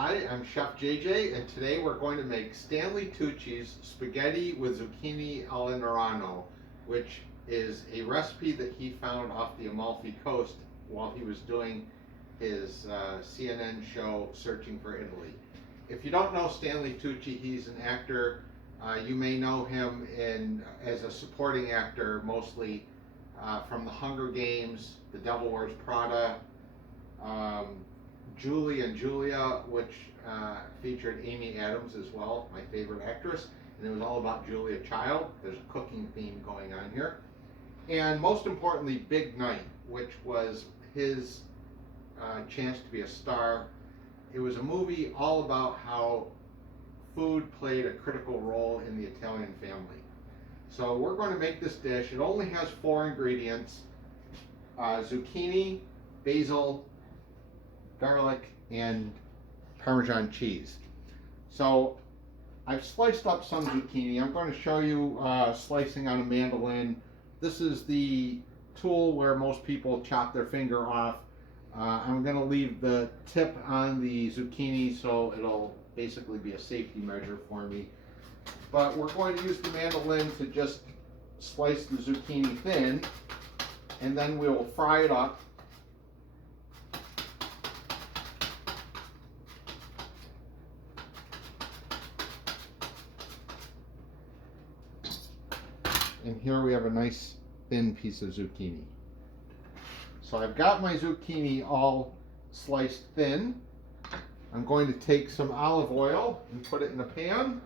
Hi, I'm Chef JJ, and today we're going to make Stanley Tucci's spaghetti with zucchini alla Nerano, which is a recipe that he found off the Amalfi Coast while he was doing his CNN show Searching for Italy. If you don't know Stanley Tucci, he's an actor. You may know him as a supporting actor, mostly from The Hunger Games, The Devil Wears Prada, Julie and Julia, which featured Amy Adams as well, my favorite actress, and it was all about Julia Child. There's a cooking theme going on here. And most importantly, Big Night, which was his chance to be a star. It was a movie all about how food played a critical role in the Italian family. So we're going to make this dish. It only has 4 ingredients: zucchini, basil, garlic, and Parmesan cheese. So I've sliced up some zucchini. I'm going to show you slicing on a mandolin. This is the tool where most people chop their finger off. I'm going to leave the tip on the zucchini so it'll basically be a safety measure for me. But we're going to use the mandolin to just slice the zucchini thin, and then we'll fry it up. And here we have a nice thin piece of zucchini. So I've got my zucchini all sliced thin. I'm going to take some olive oil and put it in a pan.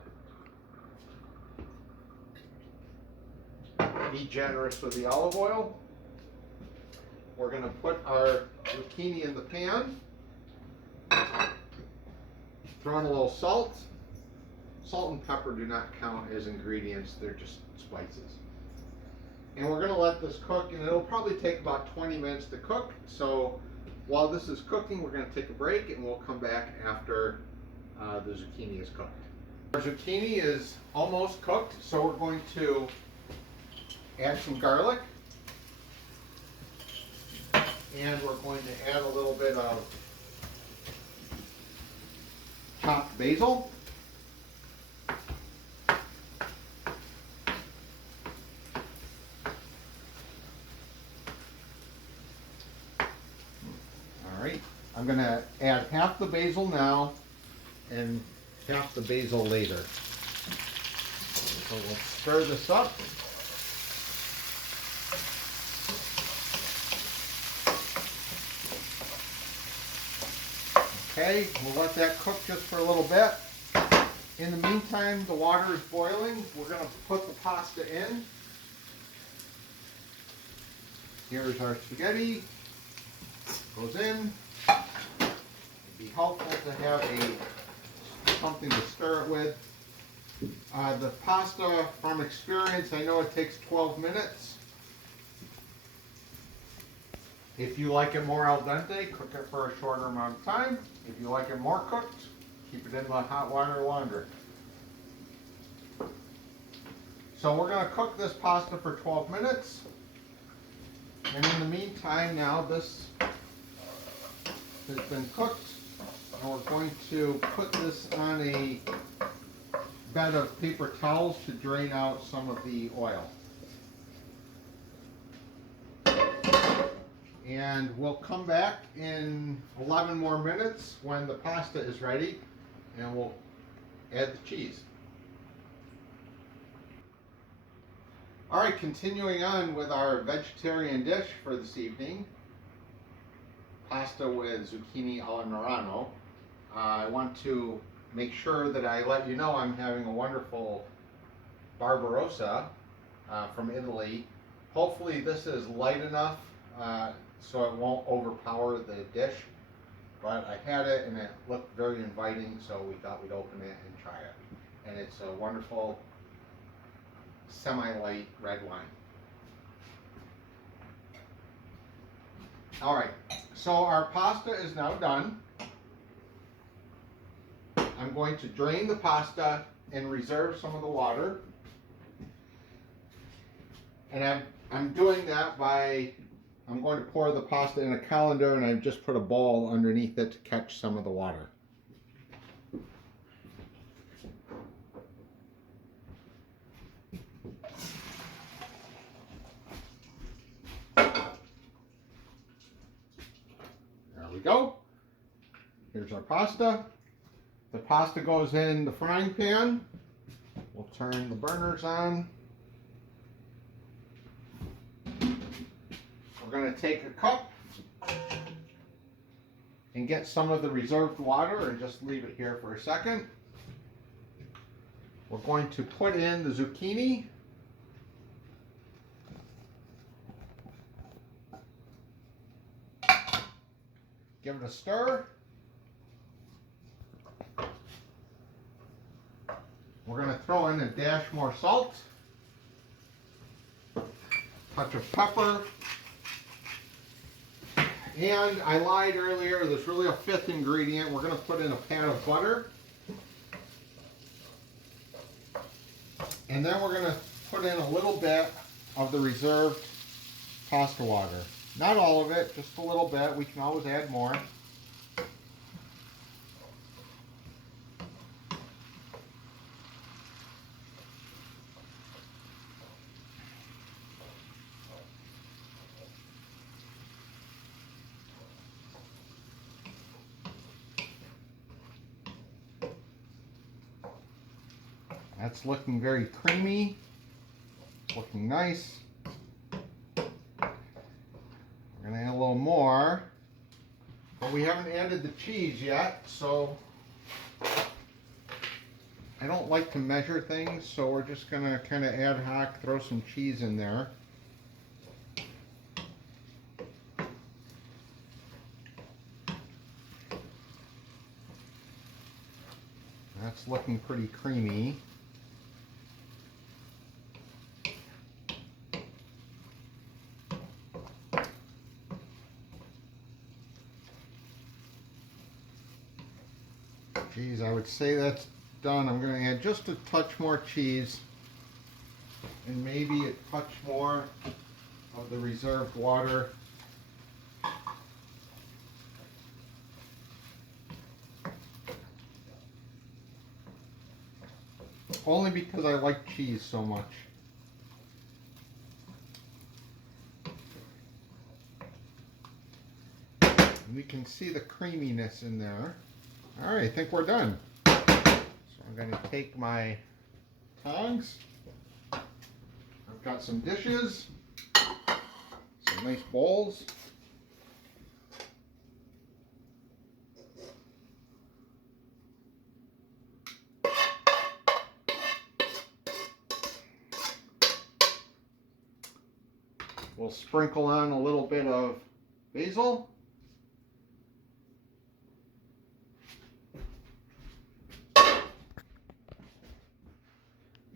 Be generous with the olive oil. We're going to put our zucchini in the pan. Throw in a little salt. Salt and pepper do not count as ingredients, they're just spices. And we're going to let this cook, and it'll probably take about 20 minutes to cook. So while this is cooking, we're going to take a break, and we'll come back after the zucchini is cooked. Our zucchini is almost cooked, so we're going to add some garlic, and we're going to add a little bit of chopped basil. I'm going to add half the basil now and half the basil later. So we'll stir this up. Okay, we'll let that cook just for a little bit. In the meantime, the water is boiling. We're going to put the pasta in. Here's our spaghetti. Goes in. Be helpful to have something to stir it with. The pasta, from experience, I know it takes 12 minutes. If you like it more al dente, cook it for a shorter amount of time. If you like it more cooked, keep it in the hot water longer. So we're going to cook this pasta for 12 minutes. And in the meantime, now this has been cooked. And we're going to put this on a bed of paper towels to drain out some of the oil. And we'll come back in 11 more minutes when the pasta is ready, and we'll add the cheese. All right, continuing on with our vegetarian dish for this evening, pasta with zucchini alla Nerano. I want to make sure that I let you know I'm having a wonderful Barbarossa from Italy. Hopefully this is light enough so it won't overpower the dish. But I had it and it looked very inviting, so we thought we'd open it and try it. And it's a wonderful semi-light red wine. All right, so our pasta is now done. I'm going to drain the pasta and reserve some of the water. And I'm doing that by, I'm going to pour the pasta in a colander, and I've just put a bowl underneath it to catch some of the water. go. Here's our pasta. The pasta goes in the frying pan. We'll turn the burners on. We're going to take a cup and get some of the reserved water and just leave it here for a second. We're going to put in the zucchini. Give it a stir. We're going to throw in a dash more salt, touch of pepper, and I lied earlier, there's really a fifth ingredient. We're going to put in a pat of butter, and then we're going to put in a little bit of the reserved pasta water. Not all of it, just a little bit. We can always add more. That's looking very creamy. It's looking nice. We're going to add a little more, but we haven't added the cheese yet, so I don't like to measure things, so we're just going to kind of ad hoc throw some cheese in there. That's looking pretty creamy. Geez, I would say that's done. I'm going to add just a touch more cheese and maybe a touch more of the reserved water. Only because I like cheese so much. And we can see the creaminess in there. All right, I think we're done. So I'm going to take my tongs. I've got some dishes, some nice bowls. We'll sprinkle on a little bit of basil.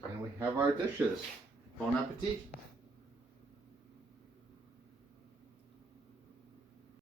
And we have our dishes. Bon appetit.